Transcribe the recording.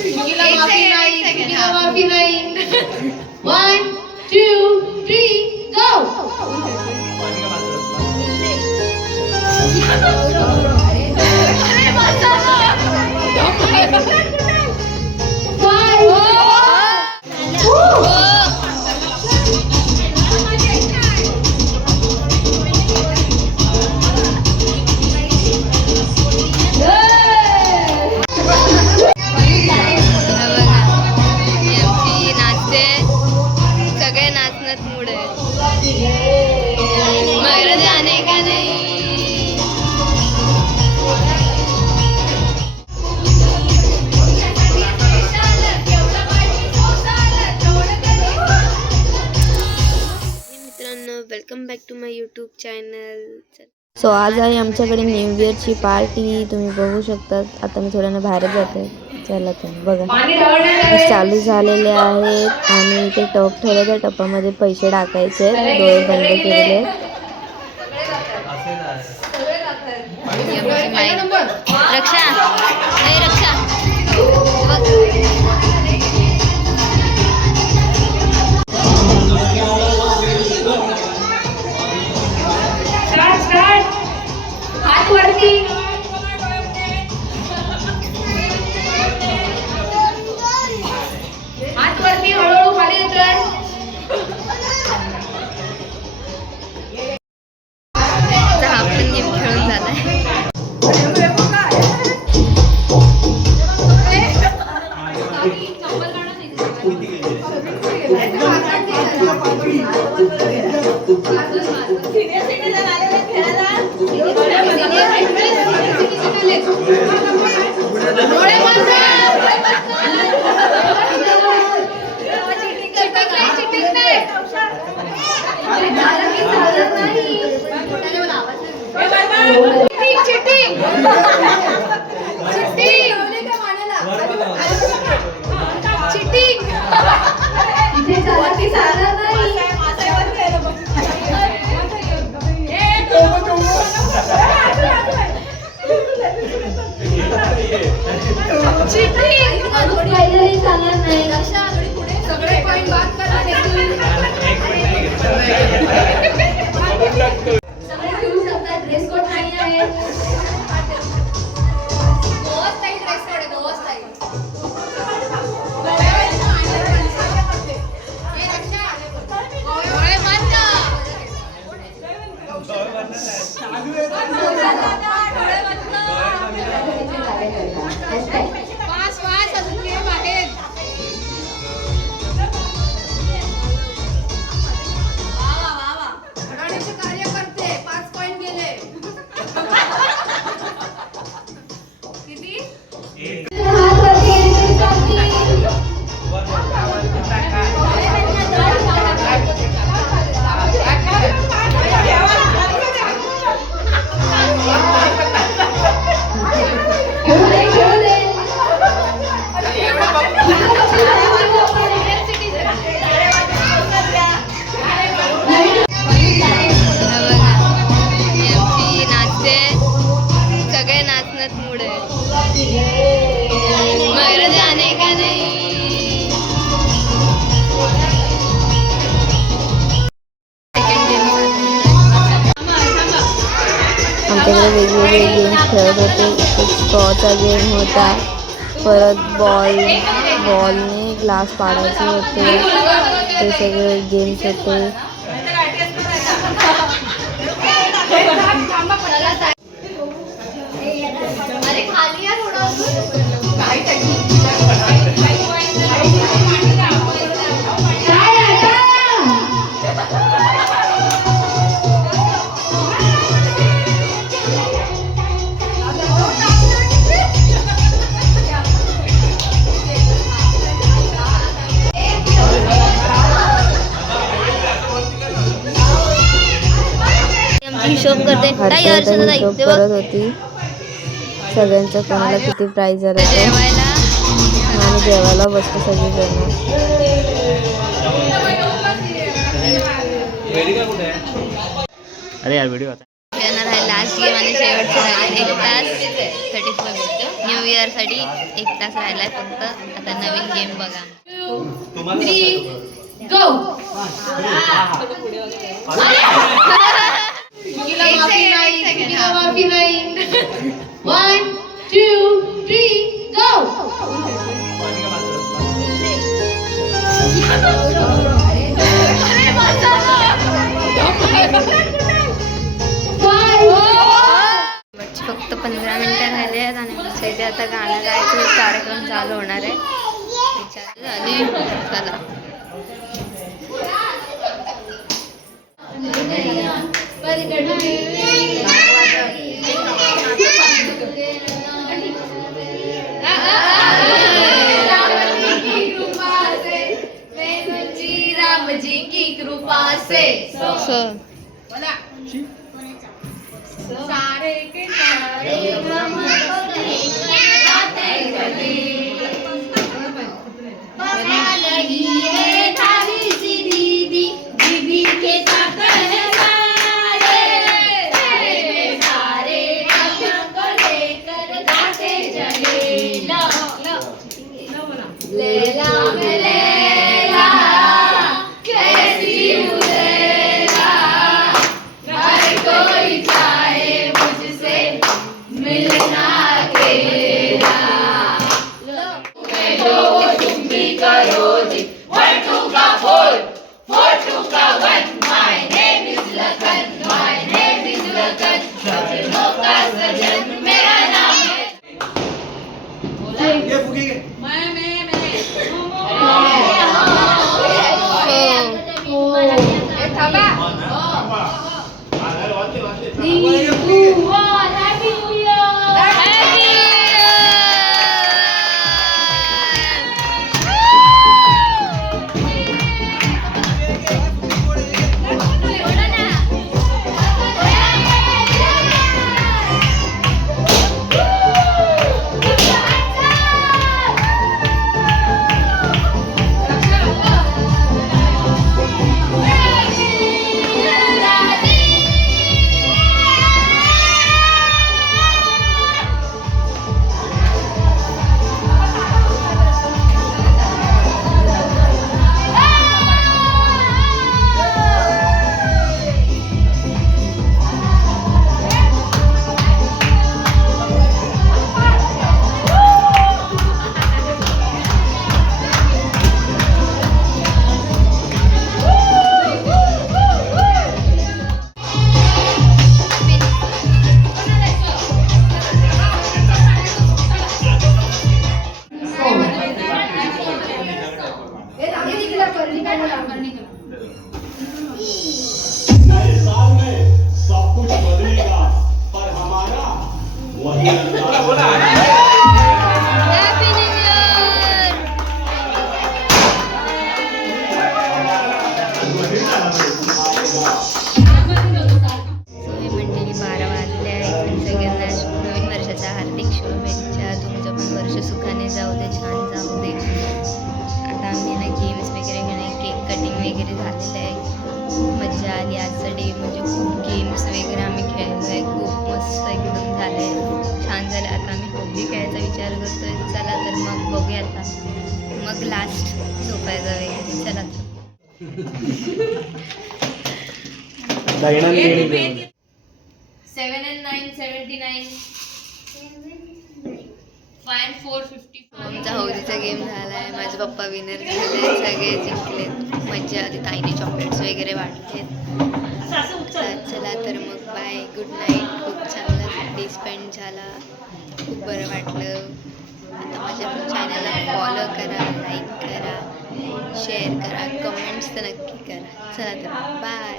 चुकीला माफी नाही, चुकीला माफी नाही. 1 2 3 go. Welcome back to my YouTube channel. So आज आहे आमच्याकडे न्यू इयरची पार्टी. तुम्ही बघू शकता. आता मी थोड्यानं बाहेर जाते. चला तर बघा चालू झालेले आहेत आणि ते टप ठेवले. त्या टपामध्ये पैसे टाकायचे. डोळे बंद केलेले. रक्षा रक्षा हातवरती हळूहळू खाली येतोय. हा पण गेम खेळून झालाय. सगळे पॉइंट बाद करा. सगळे घेऊ शकतात. ड्रेस कोड नाही आहे. आमच्याकडे वेगवेगळे गेम्स खेळत होते. एक स्ट्रॉचा गेम होता. परत बॉलने ग्लास पाडायचे होते. ते सगळे गेम्स होते. हिशोब करते. हिशोब करत होती. सगळ्यांचा कोणाला किती प्राइज आला आणि जेवायला बसतो सगळी जण. अरे यार व्हिडिओ आता खेळणार आहे लास्ट गेम आणि शेवटचे राहिले 1 तास 34 मिनिटं. न्यू इयर साठी 1 तास राहिलाय फक्त. आता नवीन गेम बघा. 2, 3 गो. चुकीला माफी नाही. 1 2 3 गो. फक्त 15 मिनिटं राहिले आहेत आणि आमच्या इथे आता गाणं गायचं कार्यक्रम चालू होणार आहे. झाली चला. राम जी की कृपा से सारे के सारे बना नहीं है थारी सी दीदी दीदी के साथ है सारे सारे अपनों को लेकर गाते चले. ला लैला में लैला कैसी हूँ लैला हर कोई चाहे मुझसे मिलना तेरा. जो तुम भी करो जी 1 2 का 4 4 2 का 1 My name is Lakhan My name is Lakhan सपनों का सजन मेरा नाम है. नए साल में सब कुछ बदलेगा पर हमारा वही अंदाज है. Happy new year. सोय मंडळी 12 वाजले आहेत. सगळ्यांना नवीन वर्षाच्या हार्दिक शुभेच्छा. तुमचं पण वर्ष सुखाने जाऊ दे, छान जाऊ दे. आता आम्ही ना गेम्स वगैरे खेळणे, केक कटिंग वगैरे झालेलं आहे. मजा आली आजचा डे. म्हणजे खूप गेम्स वगैरे आम्ही खेळलो आहे. खूप मस्त एकदम झालं आहे, छान झालं. आता आम्ही हॉबी खेळायचा विचार करतोय. चला तर मग बघूया आता. मग लास्ट झोपायचा वगैरे. चला तर 7 and 9 79 5 and 4 50. आमचा हौदीचा गेम झाला आहे. माझे पप्पा विनर झाले, सगळे जिंकलेत. मजा आली. ताईने चॉकलेट्स वगैरे वाटलेत. चला तर मग बाय, गुड नाईट. खूप चांगला डे स्पेंड झाला, खूप बरं वाटलं. आता माझ्या चॅनलला फॉलो करा, लाईक करा, शेअर करा, कमेंट्स तर नक्की करा. चला तर बाय.